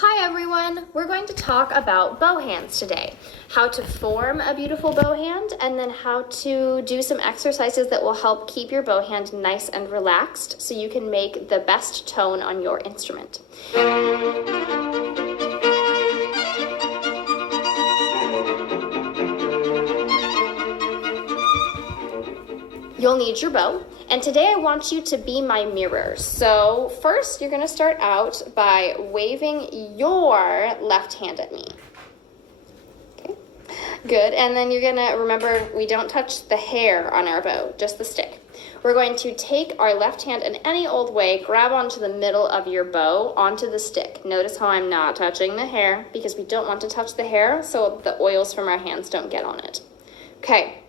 Hi everyone! We're going to talk about bow hands today. How to form a beautiful bow hand, and then how to do some exercises that will help keep your bow hand nice and relaxed so you can make the best tone on your instrument. You'll need your bow, and today I want you to be my mirror. So first, you're gonna start out by waving your left hand at me. Okay, good, and then you're gonna remember we don't touch the hair on our bow, just the stick. We're going to take our left hand in any old way, grab onto the middle of your bow, onto the stick. Notice how I'm not touching the hair because we don't want to touch the hair so the oils from our hands don't get on it. Okay.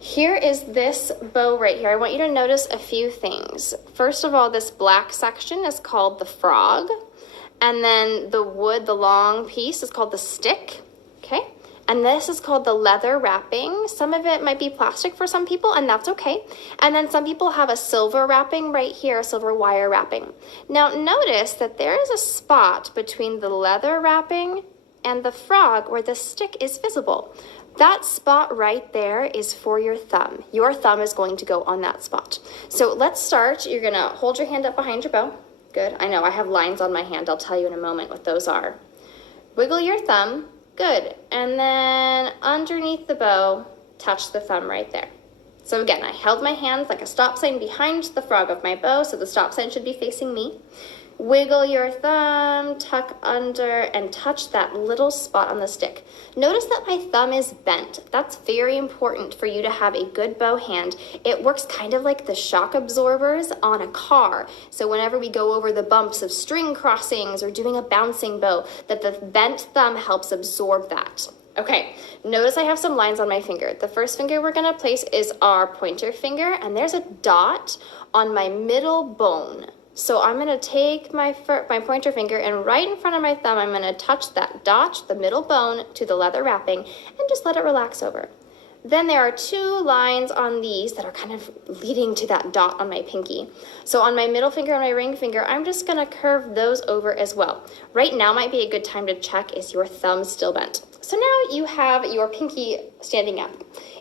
Here is this bow right here. I want you to notice a few things. First of all, this black section is called the frog. And then the wood, the long piece, is called the stick. Okay? And this is called the leather wrapping. Some of it might be plastic for some people, and that's okay. And then some people have a silver wrapping right here, a silver wire wrapping. Now notice that there is a spot between the leather wrapping and the frog where the stick is visible. That spot right there is for your thumb. Your thumb is going to go on that spot. So let's start. You're gonna hold your hand up behind your bow. Good, I know I have lines on my hand. I'll tell you in a moment what those are. Wiggle your thumb, good. And then underneath the bow, touch the thumb right there. So again, I held my hands like a stop sign behind the frog of my bow, so the stop sign should be facing me. Wiggle your thumb, tuck under, and touch that little spot on the stick. Notice that my thumb is bent. That's very important for you to have a good bow hand. It works kind of like the shock absorbers on a car. So whenever we go over the bumps of string crossings or doing a bouncing bow, that the bent thumb helps absorb that. Okay, notice I have some lines on my finger. The first finger we're gonna place is our pointer finger, and there's a dot on my middle bone. So I'm gonna take my pointer finger, and right in front of my thumb, I'm gonna touch that dot, the middle bone, to the leather wrapping, and just let it relax over. Then there are two lines on these that are kind of leading to that dot on my pinky. So on my middle finger and my ring finger, I'm just gonna curve those over as well. Right now might be a good time to check, is your thumb still bent? So now you have your pinky standing up.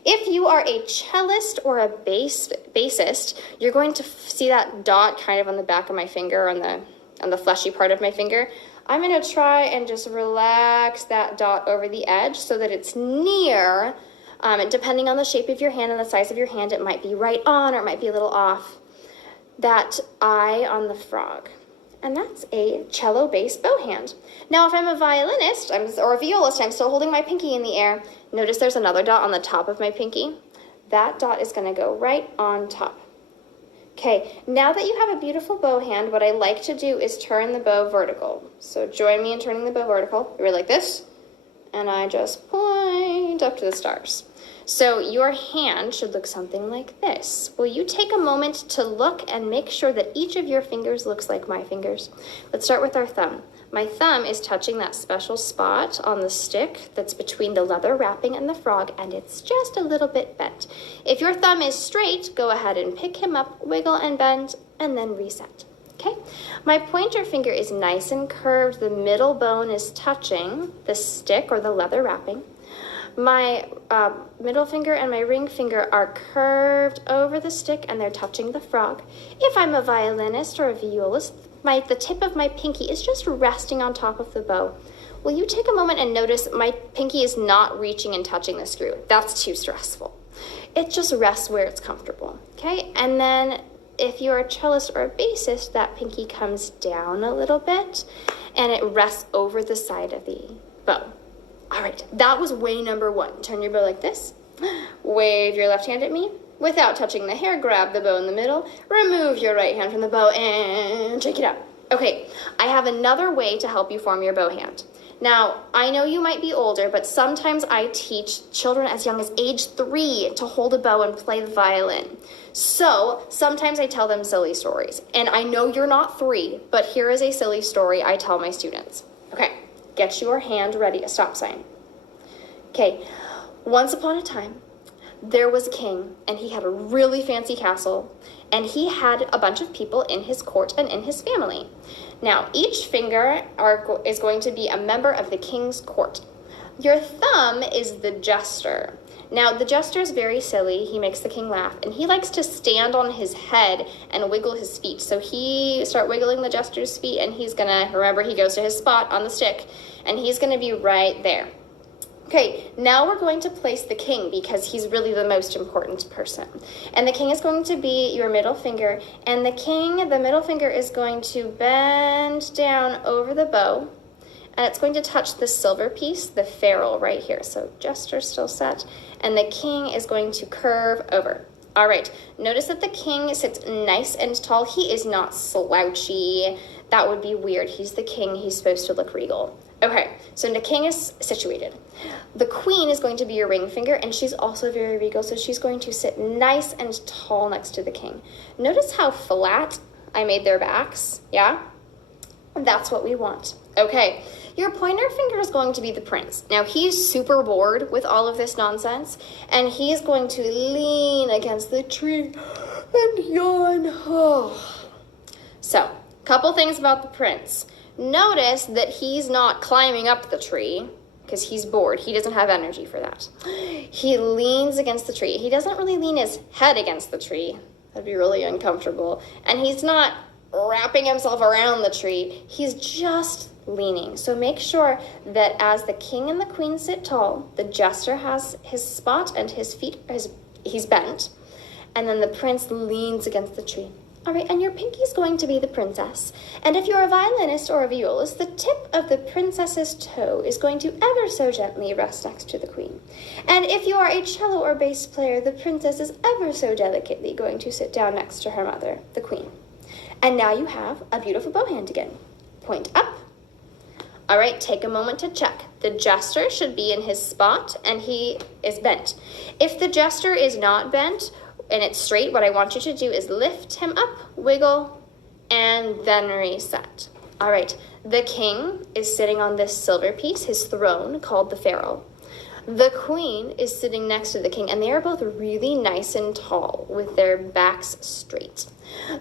If you are a cellist or a bassist, you're going to see that dot kind of on the back of my finger, on the fleshy part of my finger. I'm gonna try and just relax that dot over the edge so that it's near, depending on the shape of your hand and the size of your hand, it might be right on or it might be a little off, that eye on the frog. And that's a cello bass bow hand. Now, if I'm a violinist or a violist, I'm still holding my pinky in the air. Notice there's another dot on the top of my pinky. That dot is gonna go right on top. Okay, now that you have a beautiful bow hand, what I like to do is turn the bow vertical. So join me in turning the bow vertical. We're like this, and I just point up to the stars. So your hand should look something like this. Will you take a moment to look and make sure that each of your fingers looks like my fingers? Let's start with our thumb. My thumb is touching that special spot on the stick that's between the leather wrapping and the frog, and it's just a little bit bent. If your thumb is straight, go ahead and pick him up, wiggle and bend, and then reset. Okay, my pointer finger is nice and curved. The middle bone is touching the stick or the leather wrapping. My middle finger and my ring finger are curved over the stick and they're touching the frog. If I'm a violinist or a violist, the tip of my pinky is just resting on top of the bow. Will you take a moment and notice my pinky is not reaching and touching the screw? That's too stressful. It just rests where it's comfortable, okay? And then if you're a cellist or a bassist, that pinky comes down a little bit and it rests over the side of the bow. All right, that was way number one. Turn your bow like this. Wave your left hand at me. Without touching the hair, grab the bow in the middle. Remove your right hand from the bow and shake it up. Okay, I have another way to help you form your bow hand. Now, I know you might be older, but sometimes I teach children as young as age 3 to hold a bow and play the violin. So sometimes I tell them silly stories. And I know you're not 3, but here is a silly story I tell my students. Okay. Get your hand ready, a stop sign. Okay, once upon a time, there was a king, and he had a really fancy castle, and he had a bunch of people in his court and in his family. Now, each finger is going to be a member of the king's court. Your thumb is the jester. Now, the jester is very silly. He makes the king laugh, and he likes to stand on his head and wiggle his feet. So start wiggling the jester's feet, and he's gonna, remember, he goes to his spot on the stick, and he's gonna be right there. Okay, now we're going to place the king because he's really the most important person. And the king is going to be your middle finger, and the middle finger is going to bend down over the bow, and it's going to touch the silver piece, the ferrule right here. So jester still set, and the king is going to curve over. All right, notice that the king sits nice and tall. He is not slouchy. That would be weird. He's the king. He's supposed to look regal. Okay, so the king is situated. The queen is going to be your ring finger, and she's also very regal, so she's going to sit nice and tall next to the king. Notice how flat I made their backs, yeah? That's what we want. Okay, your pointer finger is going to be the prince. Now, he's super bored with all of this nonsense, and he's going to lean against the tree and yawn. Oh. So, couple things about the prince. Notice that he's not climbing up the tree because he's bored. He doesn't have energy for that. He leans against the tree. He doesn't really lean his head against the tree. That'd be really uncomfortable. And he's not wrapping himself around the tree. He's just leaning. So make sure that as the king and the queen sit tall, the jester has his spot and his feet, he's bent, and then the prince leans against the tree. All right, and your pinky is going to be the princess. And if you're a violinist or a violist, the tip of the princess's toe is going to ever so gently rest next to the queen. And if you are a cello or bass player, the princess is ever so delicately going to sit down next to her mother, the queen. And now you have a beautiful bow hand again. Point up. All right, take a moment to check. The jester should be in his spot, and he is bent. If the jester is not bent, and it's straight, what I want you to do is lift him up, wiggle, and then reset. All right, the king is sitting on this silver piece, his throne, called the ferrule. The queen is sitting next to the king, and they are both really nice and tall with their backs straight.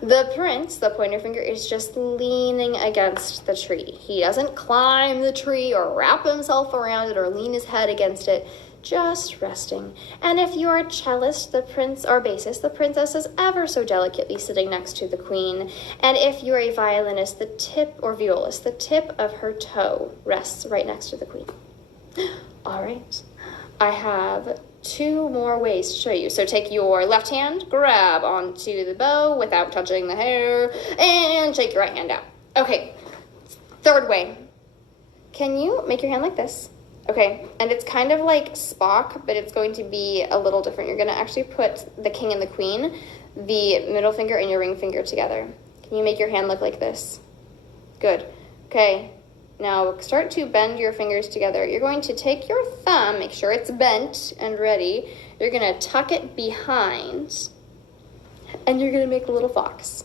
The prince, the pointer finger, is just leaning against the tree. He doesn't climb the tree or wrap himself around it or lean his head against it. Just resting. And if you're a cellist, the prince, or bassist, the princess is ever so delicately sitting next to the queen. And if you're a violinist, the tip, or violist, the tip of her toe rests right next to the queen. All right, I have 2 more ways to show you. So take your left hand, grab onto the bow without touching the hair, and shake your right hand out. Okay, 3rd way. Can you make your hand like this? Okay, and it's kind of like Spock, but it's going to be a little different. You're going to actually put the king and the queen, the middle finger and your ring finger together. Can you make your hand look like this? Good. Okay, now start to bend your fingers together. You're going to take your thumb, make sure it's bent and ready. You're going to tuck it behind, and you're going to make a little fox.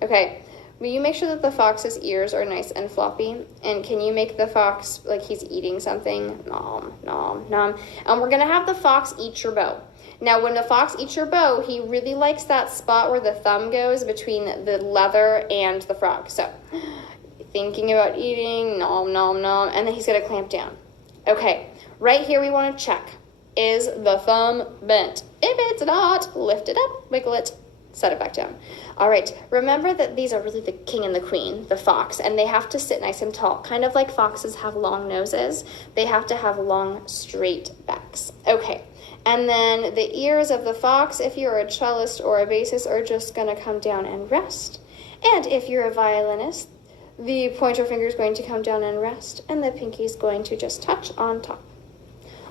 Okay. Will you make sure that the fox's ears are nice and floppy? And can you make the fox like he's eating something? Nom, nom, nom. And we're going to have the fox eat your bow. Now, when the fox eats your bow, he really likes that spot where the thumb goes between the leather and the frog. So, thinking about eating, nom, nom, nom, and then he's going to clamp down. Okay, right here we want to check. Is the thumb bent? If it's not, lift it up, wiggle it, set it back down. All right, remember that these are really the king and the queen, the fox, and they have to sit nice and tall. Kind of like foxes have long noses, they have to have long, straight backs. Okay, and then the ears of the fox, if you're a cellist or a bassist, are just gonna come down and rest. And if you're a violinist, the pointer finger is going to come down and rest, and the pinky is going to just touch on top.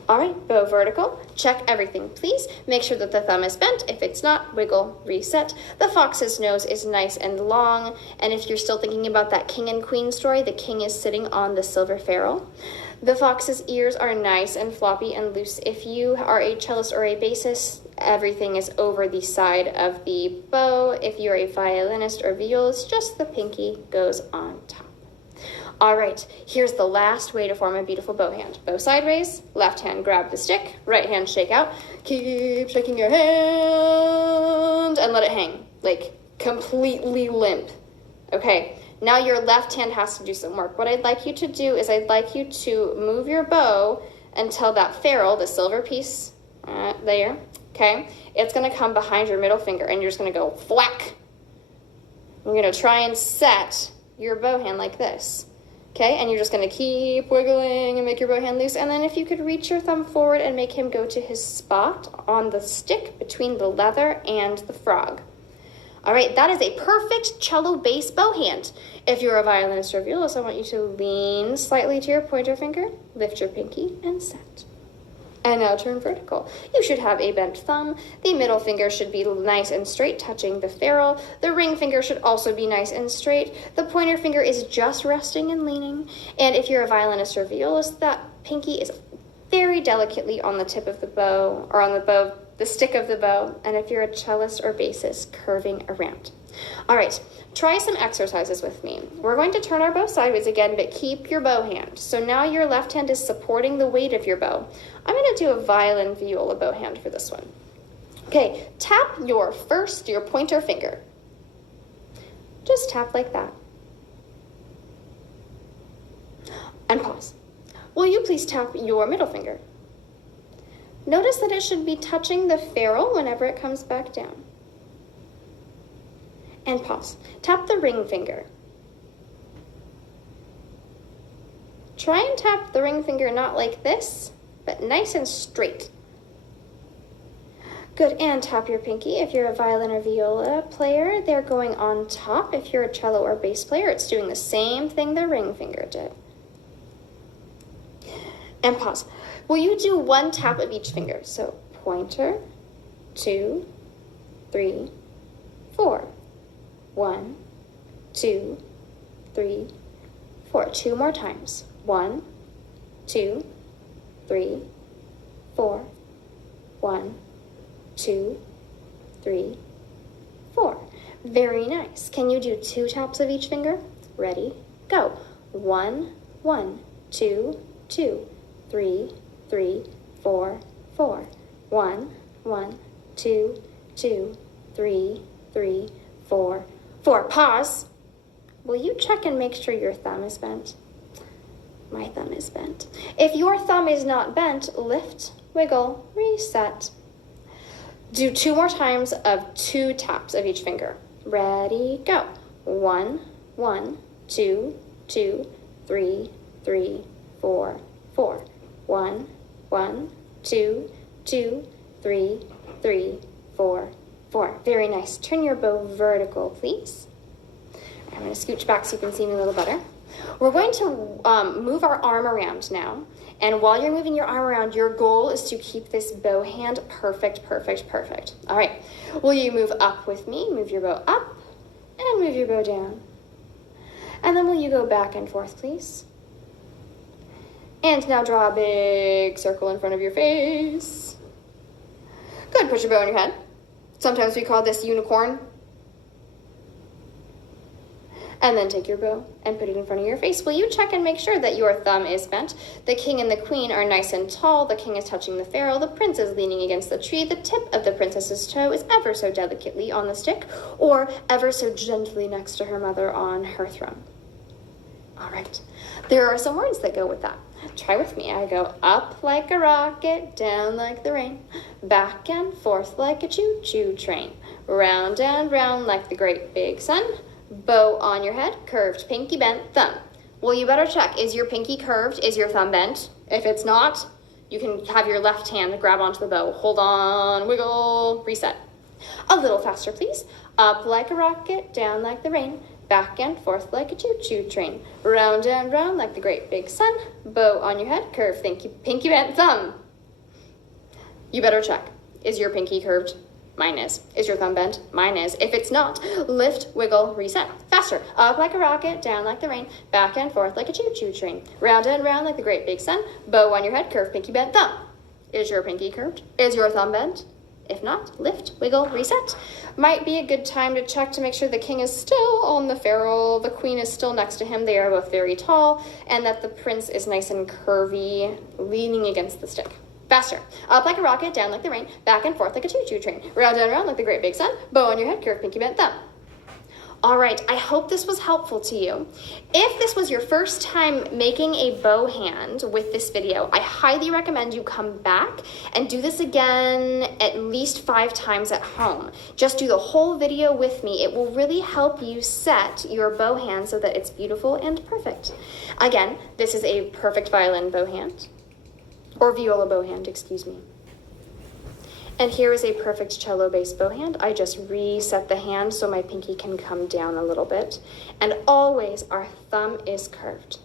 All right, bow vertical, check everything, please. Make sure that the thumb is bent. If it's not, wiggle, reset. The fox's nose is nice and long. And if you're still thinking about that king and queen story, the king is sitting on the silver ferrule. The fox's ears are nice and floppy and loose. If you are a cellist or a bassist, everything is over the side of the bow. If you're a violinist or violist, just the pinky goes on top. All right, here's the last way to form a beautiful bow hand. Bow sideways, left hand grab the stick, right hand shake out. Keep shaking your hand and let it hang. like completely limp. Okay, now your left hand has to do some work. What I'd like you to do is I'd like you to move your bow until that ferrule, the silver piece there, okay, it's gonna come behind your middle finger and you're just gonna go whack. You're gonna try and set your bow hand like this, okay, and you're just gonna keep wiggling and make your bow hand loose, and then if you could reach your thumb forward and make him go to his spot on the stick between the leather and the frog. All right, that is a perfect cello bass bow hand. If you're a violinist or violist, I want you to lean slightly to your pointer finger, lift your pinky, and set. And now turn vertical. You should have a bent thumb. The middle finger should be nice and straight, touching the ferrule. The ring finger should also be nice and straight. The pointer finger is just resting and leaning. And if you're a violinist or violist, that pinky is very delicately on the tip of the bow, or on the stick of the bow. And if you're a cellist or bassist, curving around. All right, try some exercises with me. We're going to turn our bow sideways again, but keep your bow hand. So now your left hand is supporting the weight of your bow. I'm going to do a violin viola bow hand for this one. Okay, tap your pointer finger. Just tap like that. And pause. Will you please tap your middle finger? Notice that it should be touching the ferrule whenever it comes back down. And pause. Tap the ring finger. Try and tap the ring finger not like this, but nice and straight. Good, and tap your pinky. If you're a violin or viola player, they're going on top. If you're a cello or bass player, it's doing the same thing the ring finger did. And pause. Will you do one tap of each finger? So pointer, 2, 3, 4. 1, 2, 3, 4. 2 more times. 1, 2, 3, 4. 1, 2, 3, 4. Very nice. Can you do 2 taps of each finger? Ready, go. 1, 1, 2, 2, 3, 3, 4, 4. 1, 1, 2, 2, 3, 3, 4, 4. Pause. Will you check and make sure your thumb is bent? My thumb is bent. If your thumb is not bent, lift, wiggle, reset. Do 2 more times of 2 taps of each finger. Ready, go. 1, 1, 2, 2, 3, 3, 4, 4. 1, 1, 2, 2, 3, 3, 4, 4. Very nice. Turn your bow vertical, please. I'm going to scooch back so you can see me a little better. We're going to move our arm around now. And while you're moving your arm around, your goal is to keep this bow hand perfect, perfect, perfect. All right. Will you move up with me? Move your bow up and move your bow down. And then will you go back and forth, please? And now draw a big circle in front of your face. Good. Put your bow on your head. Sometimes we call this unicorn. And then take your bow and put it in front of your face. Will you check and make sure that your thumb is bent? The king and the queen are nice and tall. The king is touching the ferrule. The prince is leaning against the tree. The tip of the princess's toe is ever so delicately on the stick, or ever so gently next to her mother on her throne. All right. There are some words that go with that. Try with me. I go up like a rocket, down like the rain, back and forth like a choo-choo train, round and round like the great big sun, bow on your head, curved pinky bent thumb. Well, you better check. Is your pinky curved? Is your thumb bent? If it's not, you can have your left hand grab onto the bow. Hold on, wiggle, reset. A little faster, please. Up like a rocket, down like the rain, back and forth like a choo-choo train, round and round like the great big sun, bow on your head, curved pinky bent thumb. You better check. Is your pinky curved? Mine is. Is your thumb bent? Mine is. If it's not, lift, wiggle, reset. Faster. Up like a rocket, down like the rain, back and forth like a choo-choo train, round and round like the great big sun, bow on your head, curved pinky bent thumb. Is your pinky curved? Is your thumb bent? If not, lift, wiggle, reset. Might be a good time to check to make sure the king is still on the ferrule, the queen is still next to him, they are both very tall, and that the prince is nice and curvy, leaning against the stick. Faster. Up like a rocket, down like the rain, back and forth like a choo-choo train. Round and round like the great big sun. Bow on your head, curve, pinky, bent thumb. All right, I hope this was helpful to you. If this was your first time making a bow hand with this video, I highly recommend you come back and do this again at least 5 times at home. Just do the whole video with me. It will really help you set your bow hand so that it's beautiful and perfect. Again, this is a perfect violin bow hand, or viola bow hand, excuse me. And here is a perfect cello bass bow hand. I just reset the hand so my pinky can come down a little bit. And always our thumb is curved.